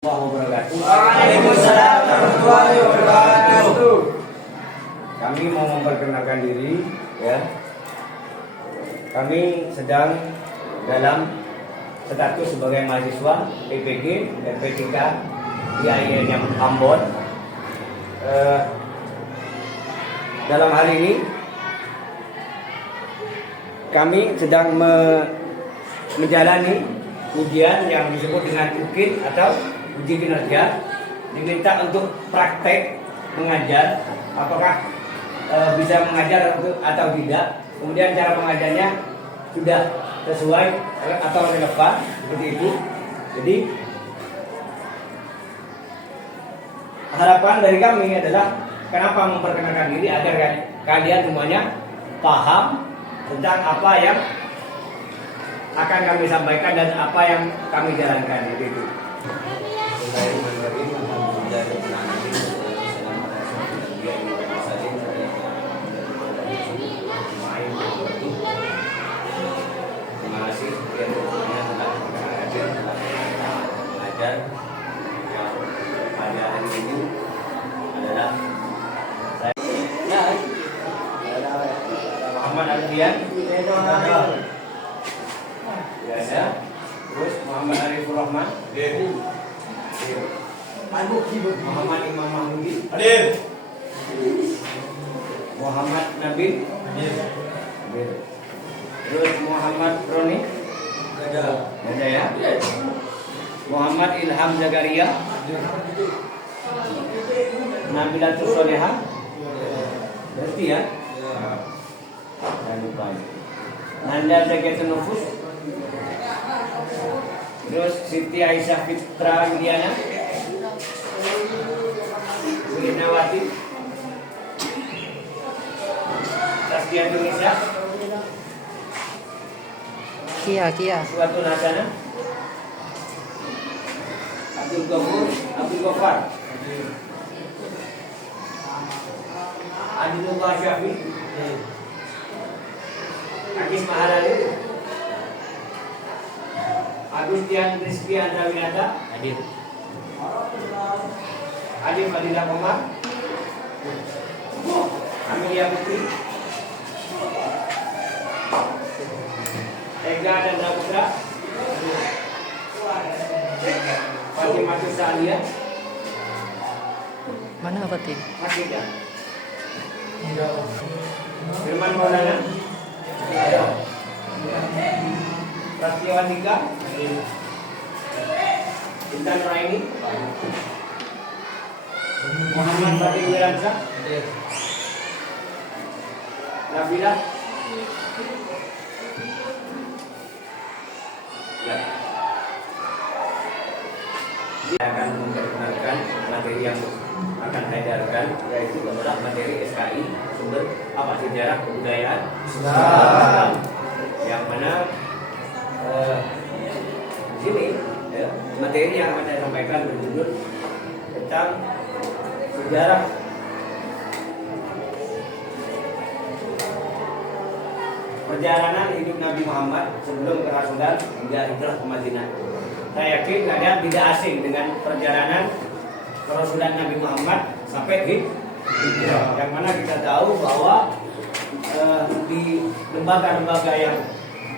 Waalaikumsalam warahmatullahi wabarakatuh. Kami mau memperkenalkan diri, ya. Kami sedang dalam status sebagai mahasiswa PPG FP3 IAIN Ambon. Dalam hari ini kami sedang menjalani ujian yang disebut dengan UKIN atau uji kinerja. Diminta untuk praktek mengajar, apakah bisa mengajar atau tidak. Kemudian cara mengajarnya sudah sesuai atau relevan, seperti itu. Jadi harapan dari kami adalah kenapa memperkenalkan diri agar kalian semuanya paham tentang apa yang akan kami sampaikan dan apa yang kami jalankan, itu. Pada hari ini adalah saya Muhammad Alfian biasa, terus Muhammad Arifur Rahman Muhammad Imam Mahmudi hadir, Muhammad Nabil hadir, terus Muhammad Roni Gadaya, Muhammad Ilham Zakaria, Nabilatul Soleha, berarti ya? Jangan lupa. Nanda Zakatul Nufus, terus Siti Aisyah Fitra Indiana, Sulinawati, Tasbih Indonesia, Kia. Suatu Nasana, Abdul Ghaffar, Adilullah Syafi, Agis Mahalali, Agustian Rizky Andrawinata, hadir, Adif Fadilah Komar, Amelia Putri, Ega dan Putra, Fatimah Salia. Mana Fatim? Masih ya? Firman Maulana, Prasetya Tika, Intan Raini, Muhammad Fatih Wiransa, Nabila. Ya. Saya akan memperkenalkan materi yang akan saya ajarkan, yaitu adalah materi SKI, sumber sejarah kebudayaan Islam, yang mana di sini ya, materi yang akan saya sampaikan berjudul tentang sejarah perjalanan hidup Nabi Muhammad sebelum kerasulan hingga hijrah ke Madinah. Saya yakin kalian tidak asing dengan perjalanan kerasulan Nabi Muhammad sampai hijrah. Yang mana kita tahu bahwa di lembaga-lembaga yang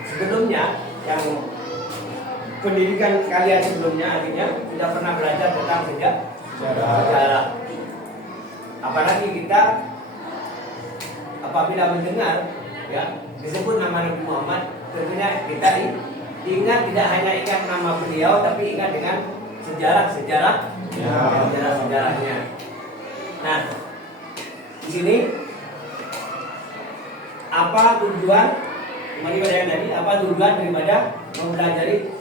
sebelumnya, yang pendidikan kalian sebelumnya artinya tidak pernah belajar tentang sejarah. Apalagi kita apabila mendengar ya disebut nama Nabi Muhammad, tentunya kita ingat, tidak hanya ingat nama beliau, tapi ingat dengan sejarahnya. Nah, di sini apa tujuan daripada mempelajari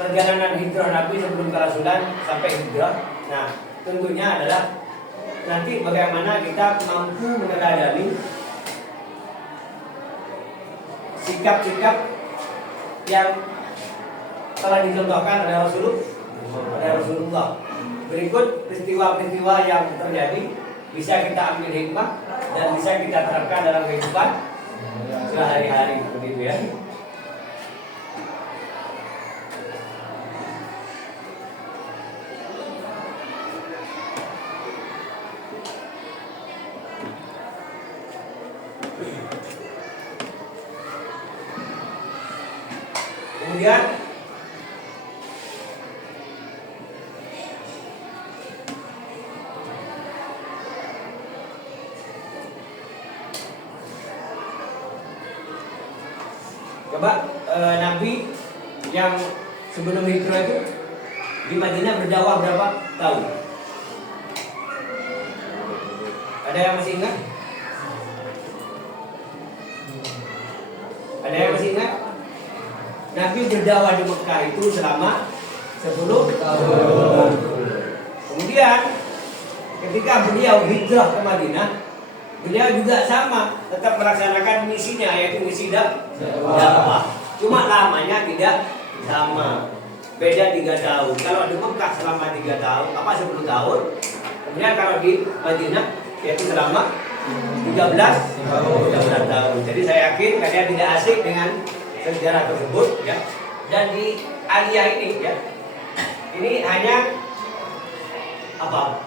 perjalanan hijrah Nabi sebelum kerasulan sampai hijrah? Nah, tentunya adalah nanti bagaimana kita mampu meneladani sikap-sikap yang telah dicontohkan oleh Rasulullah. Berikut peristiwa-peristiwa yang terjadi bisa kita ambil hikmah dan bisa kita terapkan dalam kehidupan sehari-hari, begitu ya. kemudian coba Nabi yang sebelum hijrah itu di Madinah berdakwah berapa tahun? Ada yang masih ingat? Ada yang masih ingat? Nabi berdakwah di Mekah itu selama 10 tahun. Kemudian ketika beliau hijrah ke Madinah, beliau juga sama, tetap melaksanakan misinya, yaitu misi dakwah. Cuma lamanya tidak sama, beda 3 tahun. Kalau di Mekah selama 3 tahun, 10 tahun. Kemudian kalau di Madinah yaitu selama 13 tahun. Jadi saya yakin kalian tidak asing dengan sejarah tersebut, ya. Dan di aliyah ini, ya, ini hanya apa?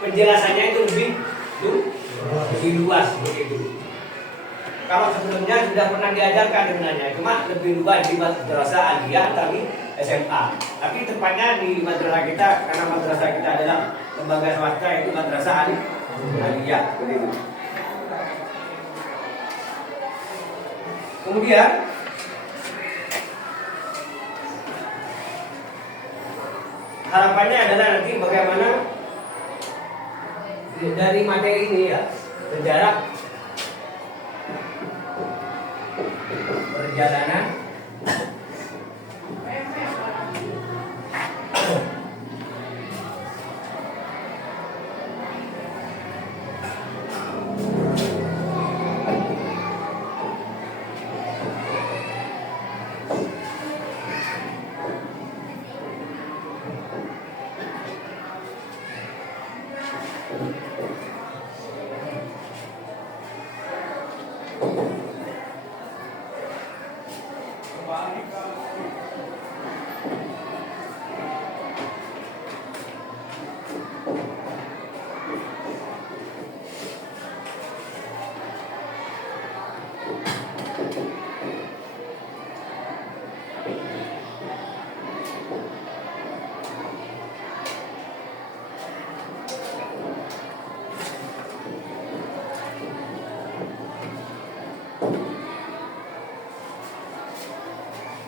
Penjelasannya itu lebih luas begitu. Kalau sebelumnya sudah pernah diajarkan sebenarnya, cuma lebih luas di madrasah aliyah atau di SMA. Tapi tepatnya di madrasah kita, karena madrasah kita adalah lembaga swasta, yaitu madrasah aliyah begitu. Kemudian harapannya adalah nanti bagaimana dari materi ini, ya, sejarah perjalanan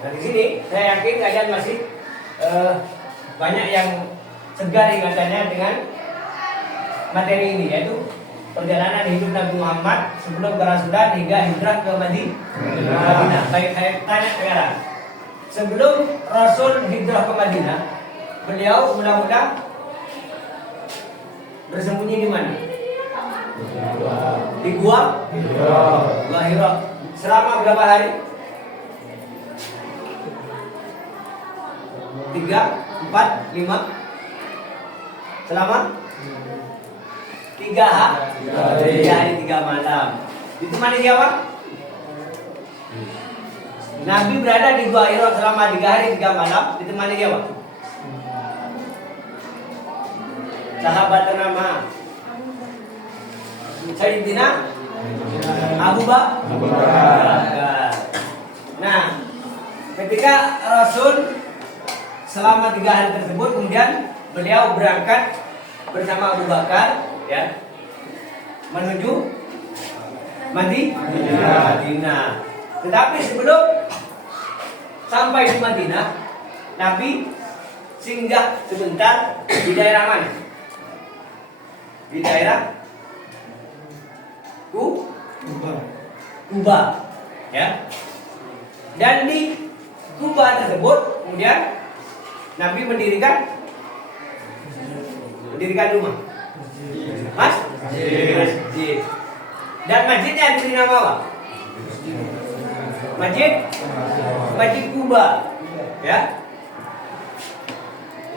Nah, di sini saya yakin kalian masih banyak yang segar ingatannya dengan materi ini, yaitu perjalanan hidup Nabi Muhammad sebelum kerasulan hingga hijrah ke Madinah. Baik, saya tanya sekarang, sebelum Rasul hijrah ke Madinah, beliau mula-mula bersembunyi di mana? Di gua Hira. Selama berapa hari? 3, 4, 5. Selama 3 hari 3 malam. Ditemani siapa? Nabi berada di Gua Hira selama 3 hari 3 malam. Ditemani siapa? Sahabat ternama Sayyidina Abu Bakar. Nah, ketika Rasul selama 3 hari tersebut, kemudian beliau berangkat bersama Abu Bakar, ya, menuju Madinah. Tetapi sebelum sampai di Madinah, Nabi singgah sebentar di daerah mana? Di daerah Kuba, ya. Dan di Kuba tersebut kemudian Nabi mendirikan rumah, masjid. Dan masjidnya diberi nama apa? Masjid Kuba, ya.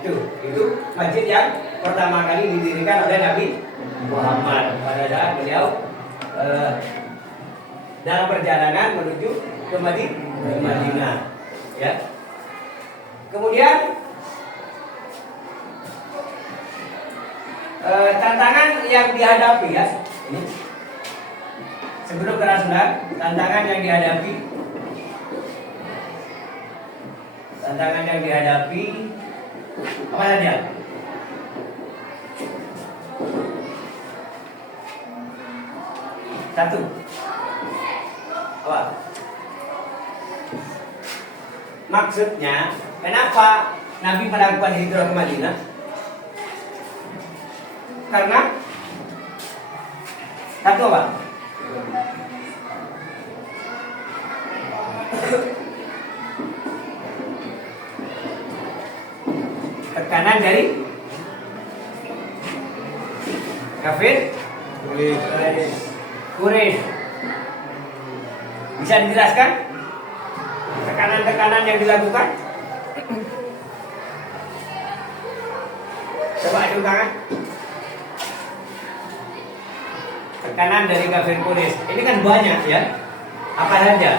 Itu masjid yang pertama kali didirikan oleh Nabi Muhammad pada saat beliau dalam perjalanan menuju ke Madinah, ya. Kemudian tantangan yang dihadapi, ya, ini sebelum kerasulan, tantangan yang dihadapi Tantangan yang dihadapi apa saja? Satu. Apa? Maksudnya, kenapa Nabi melakukan hijrah ke Madinah? Karena satu apa? Tekanan dari kafir Quraisy. Bisa dijelaskan tekanan-tekanan yang dilakukan? Coba adu tangan. Tekanan dari kafir Quraisy. Ini kan banyak ya. Apa saja?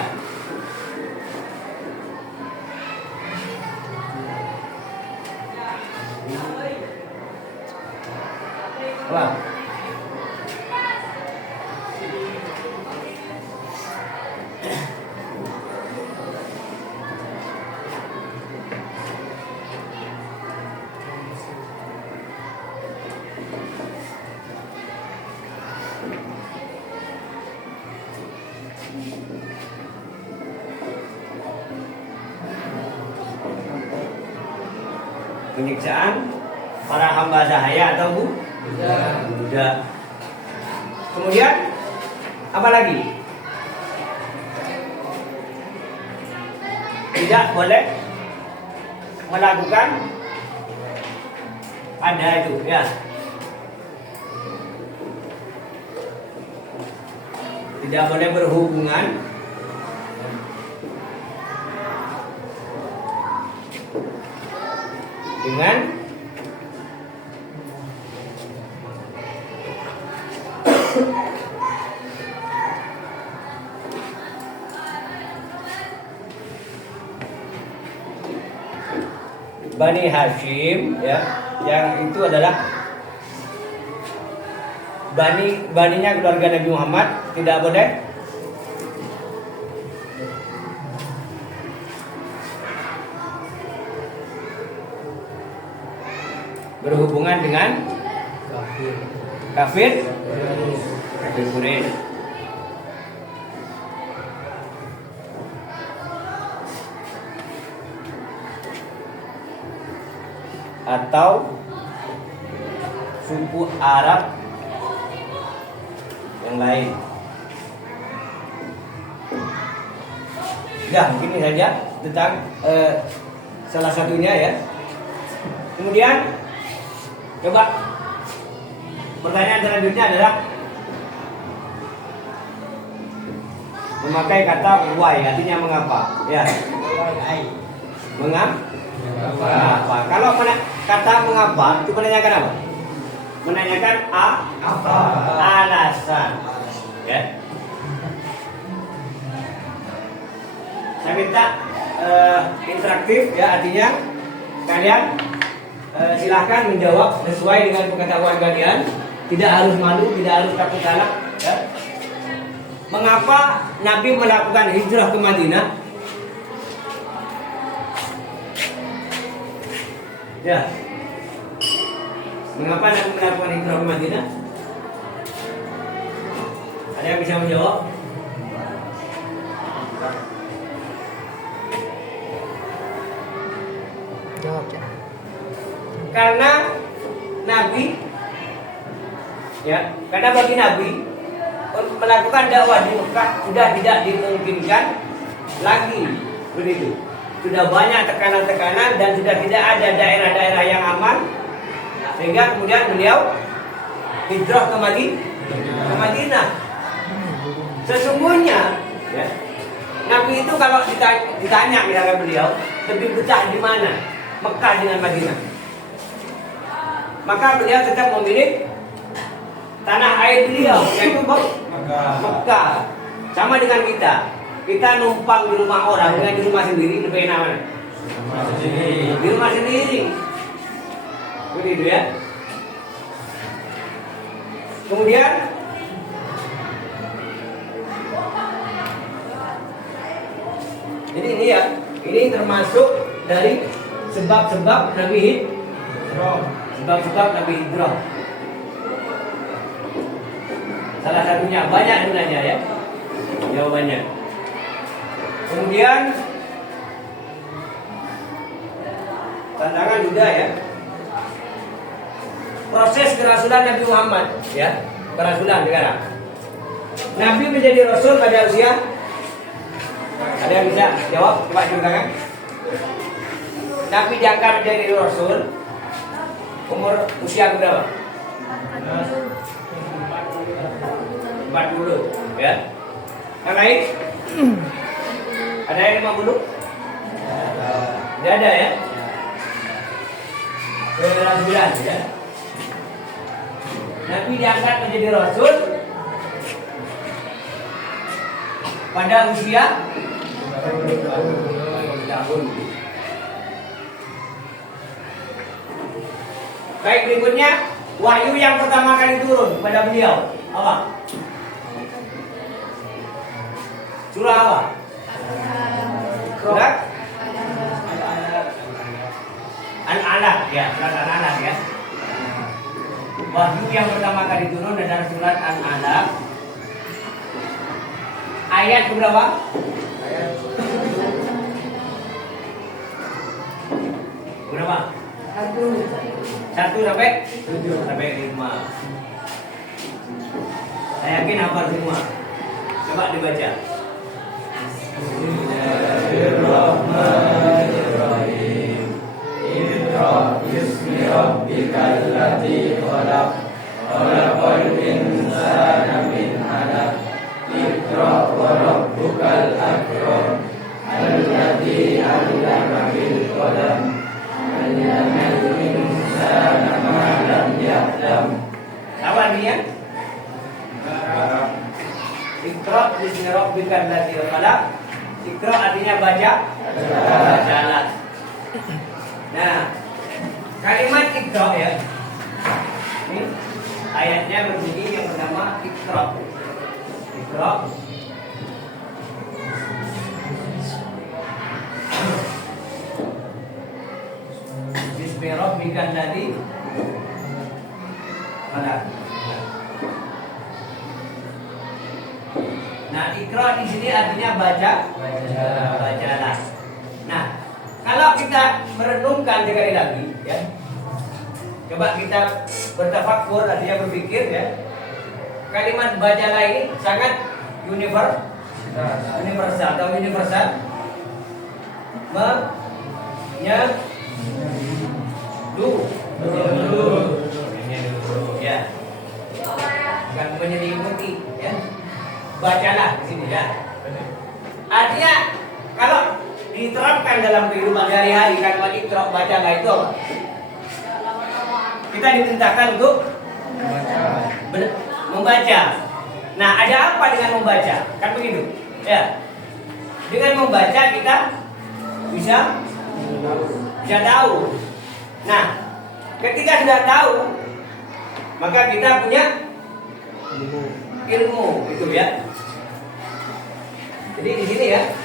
Wah. Penyiksaan para hamba sahaya atau budak. Kemudian apa lagi? Tidak boleh melakukan ada itu ya. Tidak boleh berhubungan dengan Bani Hashim ya, yang itu adalah baninya keluarga Nabi Muhammad, tidak boleh berhubungan dengan kafir Quraisy. Atau suku Arab yang lain. Ya, begini saja tentang salah satunya ya. Kemudian coba pertanyaan selanjutnya adalah memakai kata why, artinya mengapa ya. Mengapa? Kalau kata mengapa itu menanyakan apa? Menanyakan apa? Alasan ya. Saya minta interaktif ya, artinya kalian silahkan menjawab sesuai dengan pengetahuan kalian. Tidak harus malu, tidak harus takut salah ya. Mengapa Nabi melakukan hijrah ke Madinah? Ya. Mengapa Nabi melakukan hijrah ke Madinah? Ada yang bisa menjawab? Jawab ya. Karena Nabi ya, karena bagi Nabi melakukan dakwah di Mekah sudah tidak dimungkinkan lagi begitu. Sudah banyak tekanan-tekanan dan sudah tidak ada daerah-daerah yang aman, sehingga kemudian beliau hijrah ke Madinah. Sesungguhnya ya, Nabi itu kalau ditanya misalnya beliau lebih betah di mana, Mekah dengan Madinah, maka beliau tetap memilih tanah air beliau, yaitu Mekah. Sama dengan kita numpang di rumah orang dengan di rumah sendiri, lebih enak mana? Di rumah sendiri, begitu ya. Kemudian ini ya, ini termasuk dari sebab-sebab Nabi Hijrah. Sebab-sebab Nabi Hijrah. Salah satunya, banyak sebenarnya ya jawabannya. Kemudian tantangan juga ya, proses kerasulan Nabi Muhammad ya, kerasulan sekarang. Nabi menjadi Rasul pada usia, ada yang bisa jawab? Coba silakan. Nabi diangkat menjadi Rasul umur usia berapa? 40 ya. Yang lain? Ada yang 50? Tidak ada ya? 9 bulan ya. Nabi diangkat menjadi Rasul pada usia 20 tahun. Baik, berikutnya wahyu yang pertama kali turun kepada beliau apa? Surah apa? Surat Al-Alaq ya, surat Al-Alaq ya. Wahyu yang pertama kali turun adalah surat Al-Alaq. Ayat berapa? Berapa? 1 sampai 5. Saya yakin hafal semua. Coba dibaca. Bismillahirrahmanirrahim. Iqra bismi rabbikal ladzi khalaq. Khalaqal insana min 'alaq. Iqra wa rabbukal akram. Alladzi 'allama bil qalam. 'Allamal insana ma lam ya'lam. Apa artinya? Iqra bismi rabbikal ladzi khalaq. Iqra artinya baca, bacalah. Nah, kalimat Iqra ya. Ini ayatnya berbunyi yang pertama Iqra. Iqra. Bismi rabbikal ladzi khalaq. Nah, Iqra di sini artinya baca, bacalah. Nah, kalau kita merenungkan sekali lagi, ya, coba kita bertafakur, artinya berpikir, ya. Kalimat bacalah ini sangat universal atau universal, ya, bukan menyelimuti, ya. Bacalah di sini ya. Artinya kalau diterapkan dalam kehidupan sehari-hari kalimat Iqra, bacalah itu apa? Kita diperintahkan untuk membaca. Nah, ada apa dengan membaca? Kan begitu. Ya. Dengan membaca kita bisa tahu. Nah, ketika sudah tahu, maka kita punya ilmu itu ya. Jadi di sini ya,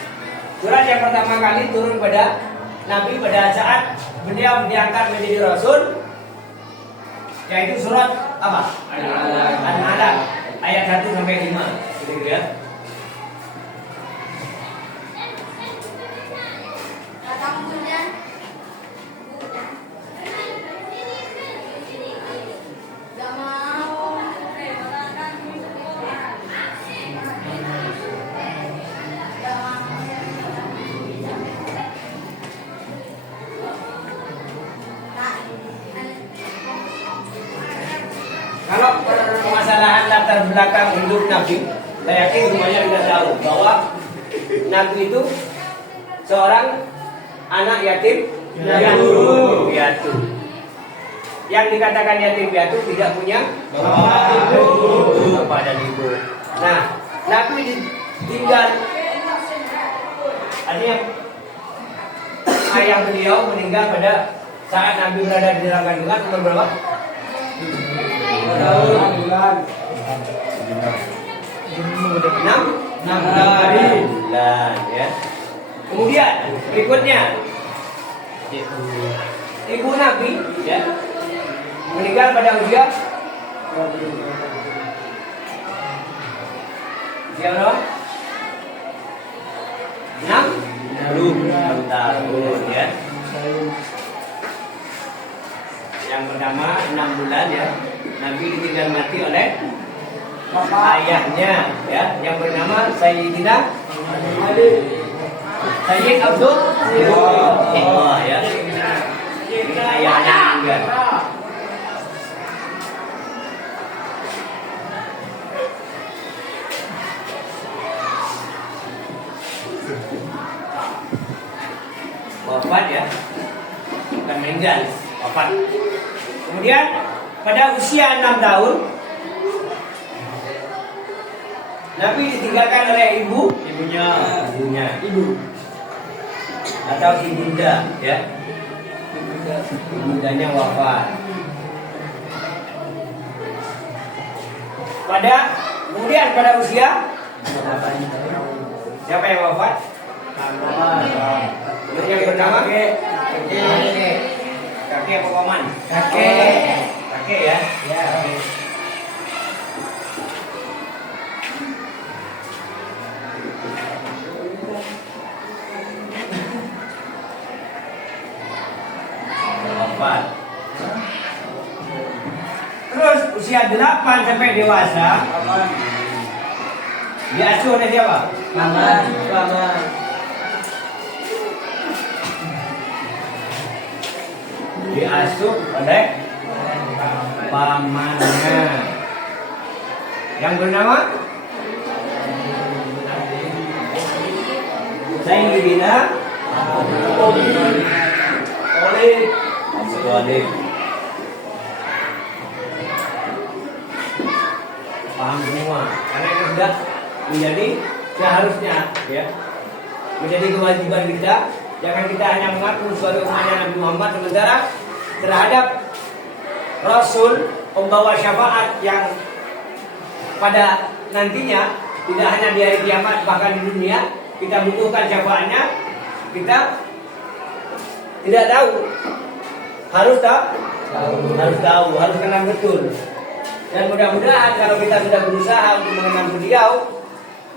surat yang pertama kali turun pada Nabi pada saat beliau diangkat menjadi Rasul, yaitu surat apa? Al-Alaq ayat 1 sampai 5, gitu ya. Kalau permasalahan latar belakang hidup Nabi, saya yakin semuanya sudah tahu bahwa Nabi itu seorang anak yatim piatu. Yang dikatakan yatim piatu tidak punya bapak dan ibu. Nah, Nabi ditinggal, artinya ayah beliau meninggal pada saat Nabi berada di dalam kandungan umur berapa? 6 bulan ya. Kemudian berikutnya Ibu Nabi, ya, meninggal pada usia berapa? 6 tahun, ya. Yang pertama 6 bulan, ya. Nabi ditinggal mati oleh ayahnya, ya, yang bernama Sayyidina Sayyid Abdul ya. Ini ayahnya meninggal. Wafat, ya, bukan meninggal, wafat. Kemudian pada usia 6 tahun Nabi ditinggalkan oleh ibunya atau ibunda, ya. Ibundanya wafat. Kemudian pada usia siapa yang wafat? Yang pertama kakek apa paman? Kakek, ya. Wafat. Terus usia 8 sampai dewasa diasuh oleh siapa? Paman. Diasuh oleh pamannya yang bernama Sayyidina Khalid. Paham semua, karena itu sudah menjadi seharusnya, ya, menjadi kewajiban kita. Jangan kita hanya mengaku sebagai umatnya Nabi Muhammad, sementara terhadap Rasul membawa syafaat yang pada nantinya tidak hanya di hari kiamat, bahkan di dunia kita butuhkan syafaatnya. Kita tidak tahu, harus kenal betul. Dan mudah-mudahan kalau kita sudah berusaha untuk mengenal beliau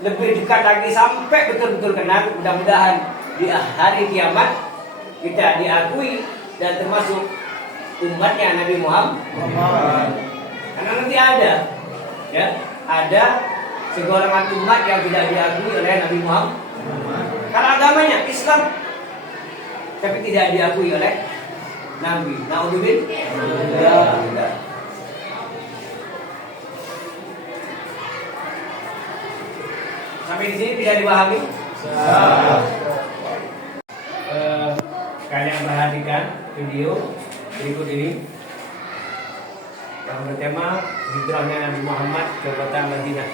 lebih dekat lagi sampai betul-betul kenal, mudah-mudahan di hari kiamat kita diakui dan termasuk umatnya Nabi Muhammad. Karena nanti ada segolongan umat yang tidak diakui oleh Nabi Muhammad. Karena agamanya Islam, tapi tidak diakui oleh Nabi. Naudzubillah. Sampai di sini tidak dipahami? Kalian perhatikan video berikut ini yang bertema hijrahnya Nabi Muhammad ke kota Madinah.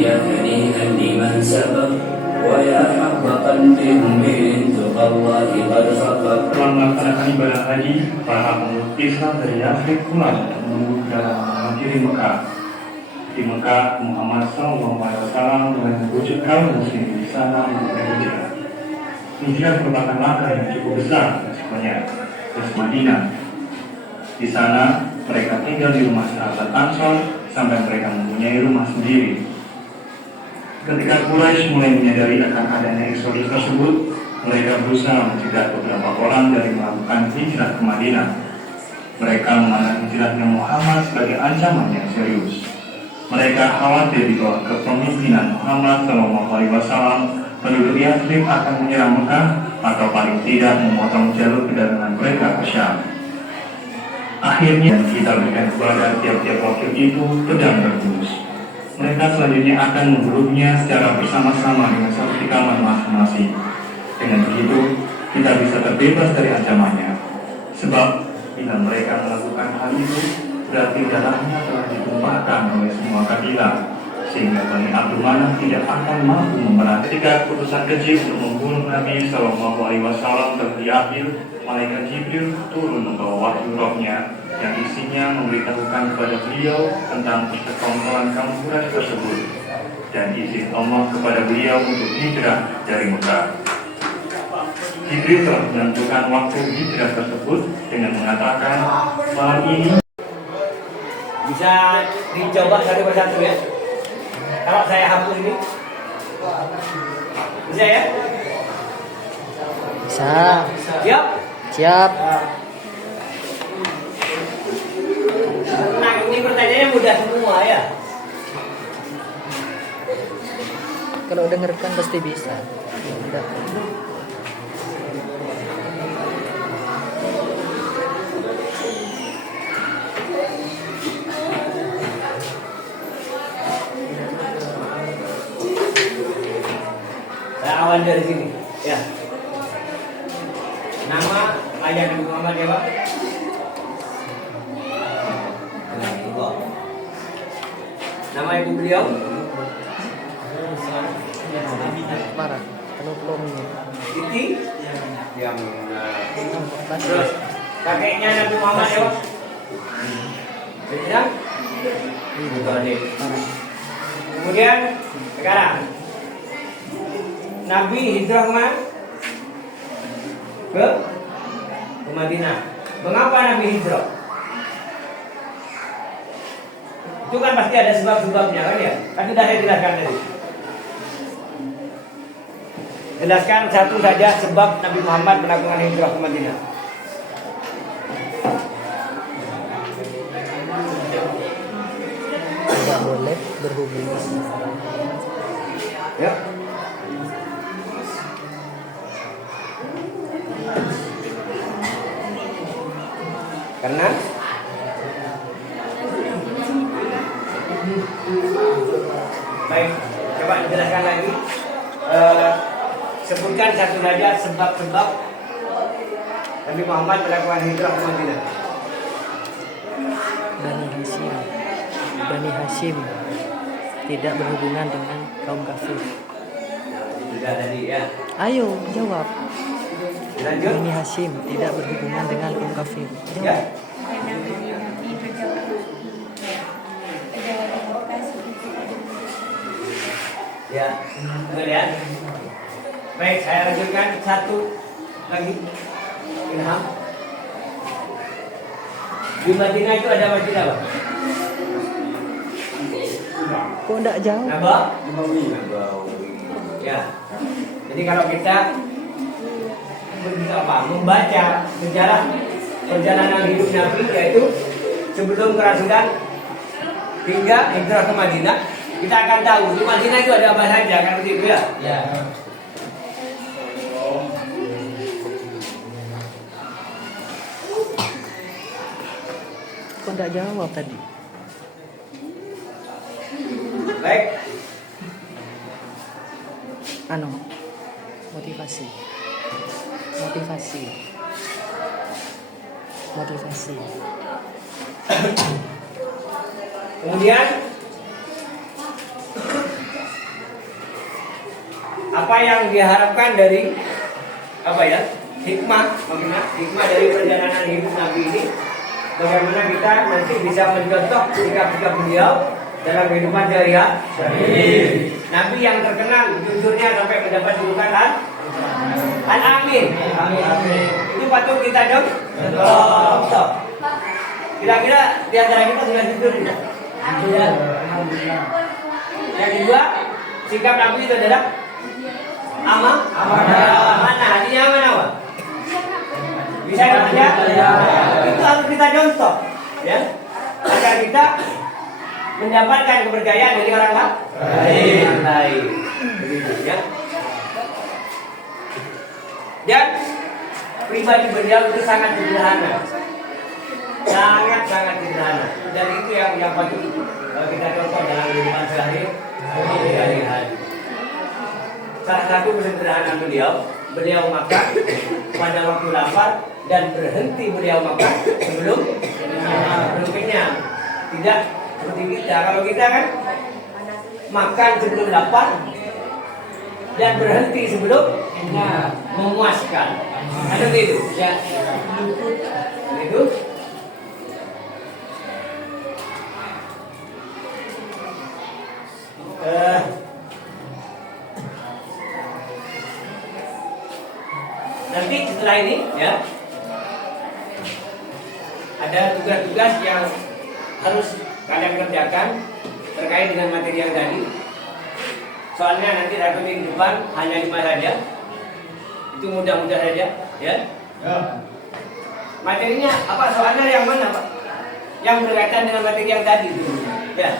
يا هنيئا لمن سبق ويا حق قلبهم بنت الله قد خفق. Setelah melaksanakan ibadah haji, para pemeluk Islam dari Yathrib pulang menunggu dalam mengakhiri Mekah. Di Mekah, Muhammad SAW dengan wujud kaum muslim di sana melakukan hijrah. Hijrah merupakan langkah yang cukup besar resikonya ke Madinah. Di sana, mereka tinggal di rumah sahabat Ansor sampai mereka mempunyai rumah sendiri. Ketika Quraisy mulai menyadari akan adanya eksodus tersebut, mereka berusaha mencegah beberapa orang dari melakukan hijrah ke Madinah. Mereka memandang hijrahnya Muhammad sebagai ancaman yang serius. Mereka khawatir di bawah kepemimpinan Muhammad SAW, penduduk Yathrib akan menyerang Mekah atau paling tidak memotong jalur perdagangan mereka ke Syam. Akhirnya kita berikan kepada tiap-tiap wakil itu pedang rebus. Mereka selanjutnya akan membunuhnya secara bersama-sama dengan satu tikaman masing-masing. Dengan begitu, kita bisa terbebas dari ancamannya. Sebab, bila mereka melakukan hal itu, berarti darahnya telah ditumpahkan oleh semua kabilah, sehingga Bani Abdul Manaf tidak akan mampu memerangi. Ketika putusan kecil untuk membunuh Nabi SAW telah diambil, malaikat Jibril turun membawa wahyu rohnya yang isinya memberitahukan kepada beliau tentang persekongkolan kaum Quraisy tersebut dan izin Allah kepada beliau untuk hijrah dari Mekah. Jibril telah menentukan waktu hijrah tersebut dengan mengatakan, malam ini Bisa dicoba satu persatu ya. Kalau saya hapus ini, bisa ya? Bisa. Siap? Siap. Nah, ini pertanyaannya mudah semua ya. Kalau dengarkan pasti bisa. Tidak. Saya awal dari sini ya. Nama ayah Nabi Muhammad ya Pak? Nama ibu beliau? Parah. Kalau belum Siti yang terus kakeknya Nabi Muhammad ya Pak? Bilang? Kemudian sekarang Nabi hijrah kemana? Ke Madinah. Mengapa Nabi hijrah? Itu kan pasti ada sebab-sebabnya kan ya? Kan sudah saya jelaskan tadi. Jelaskan satu saja sebab Nabi Muhammad melakukan hijrah ke Madinah. tidak boleh berhubungan. Ya. Karena baik, coba dijelaskan lagi. Sebutkan satu saja sebab-sebab Nabi Muhammad melakukan hijrah ke Madinah. Bani Hashim tidak berhubungan dengan kaum kafir. Sudah tadi ya. Ayo jawab. Lanjut. Bani Hashim tidak berhubungan dengan kaum kafir. Jawab. Ya. Ya, kemudian baik, saya lanjutkan satu lagi. Ilham. Di Madinah itu ada masjid apa? Kok enggak jauh? Nabawi. Ya. Jadi kalau kita membaca sejarah perjalanan hidup Nabi, yaitu sebelum kerasulan hingga hijrah ke Madinah, kita akan tahu di Madinah itu ada apa saja, kan begitu ya? Ya. Kok enggak jawab tadi? Baik. Motivasi. Kemudian apa yang diharapkan dari hikmah dari perjalanan hidup Nabi ini, bagaimana kita nanti bisa mencontoh sikap-sikap beliau dalam kehidupan sehari-hari. Nabi yang terkenal jujurnya sampai mendapat julukan Al-Amin. Itu patut kita contoh. Kira-kira di antara kita sudah jujur tidak? Yang kedua, sikap Nabi itu adalah amanah. Hatinya amanah. Bisa dibaca? Itu harus kita contoh, ya, agar kita mendapatkan kepercayaan dari orang lain. Begitu ya. Dan pribadi beliau itu sangat sederhana. Sangat sederhana. Dan itu yang patut kita contoh dalam kehidupan sehari-hari. Salah satu kesederhanaan beliau makan pada waktu lapar dan berhenti beliau makan sebelum kenyang. Tidak seperti kita. Kalau kita kan makan sebelum lapar dan berhenti sebelum memuaskan. Ada begitu? Ya. Begitu. Nanti setelah ini ya ada tugas-tugas yang harus kalian kerjakan terkait dengan materi yang tadi. Soalnya nanti satu minggu depan hanya 5 saja. Itu mudah-mudah saja, ya. Materinya apa? Soalnya yang mana, Pak? Yang berkaitan dengan materi yang tadi, ya.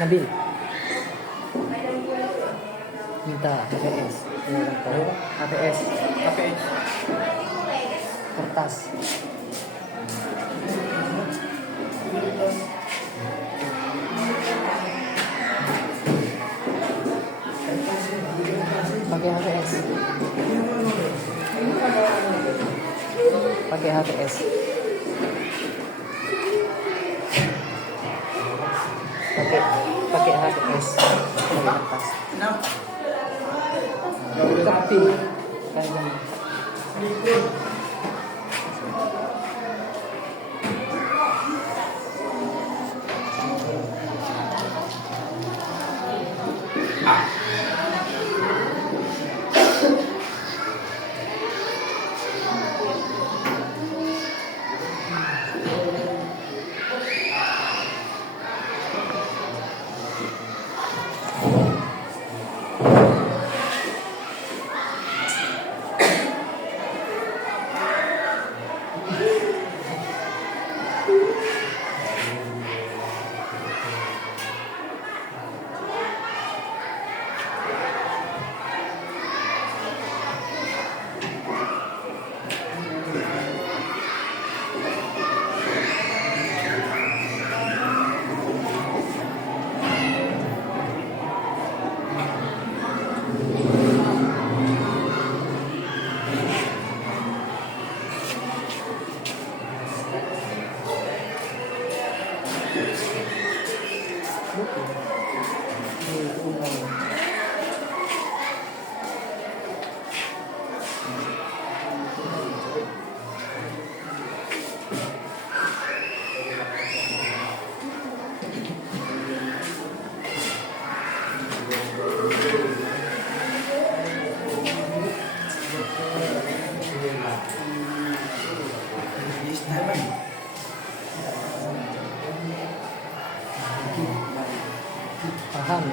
Nabil minta HPS HPS kertas pakai HPS pakai HPS pakai HPS pakai kertas tapi kan paham.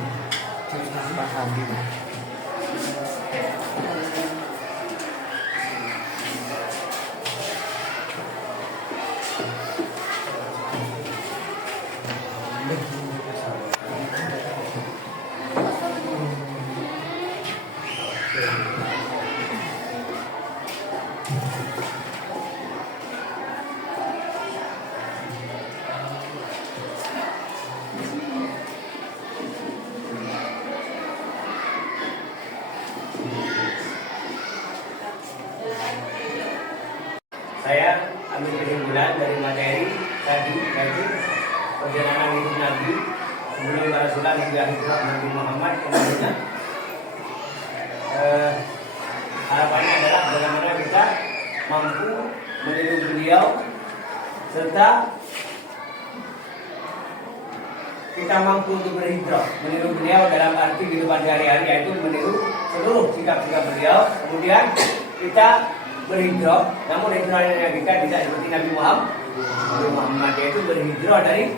kerasulan hingga hijrah Nabi Muhammad ke Madinah. Harapannya adalah bagaimana kita mampu meniru beliau serta kita mampu untuk berhijrah meniru beliau dalam arti kehidupan sehari-hari, yaitu meniru seluruh sikap-sikap beliau. Kemudian kita berhijrah, namun hijrahnya kita tidak seperti Nabi Muhammad, yaitu berhijrah dari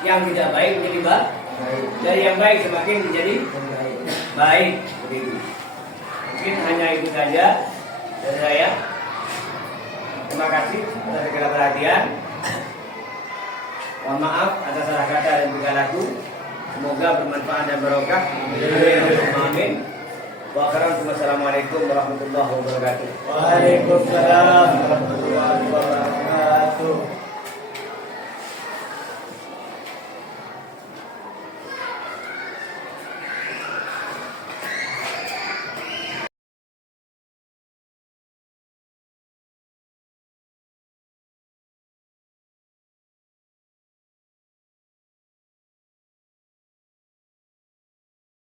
yang tidak baik menjadi baik, dari yang baik semakin menjadi baik. Begitu. Mungkin hanya itu saja dari saya. Terima kasih atas segala perhatian. Mohon maaf atas salah kata dan juga lagu. Semoga bermanfaat dan barokah. Amin. Wassalamualaikum warahmatullahi wabarakatuh. Waalaikumsalam warahmatullahi wabarakatuh.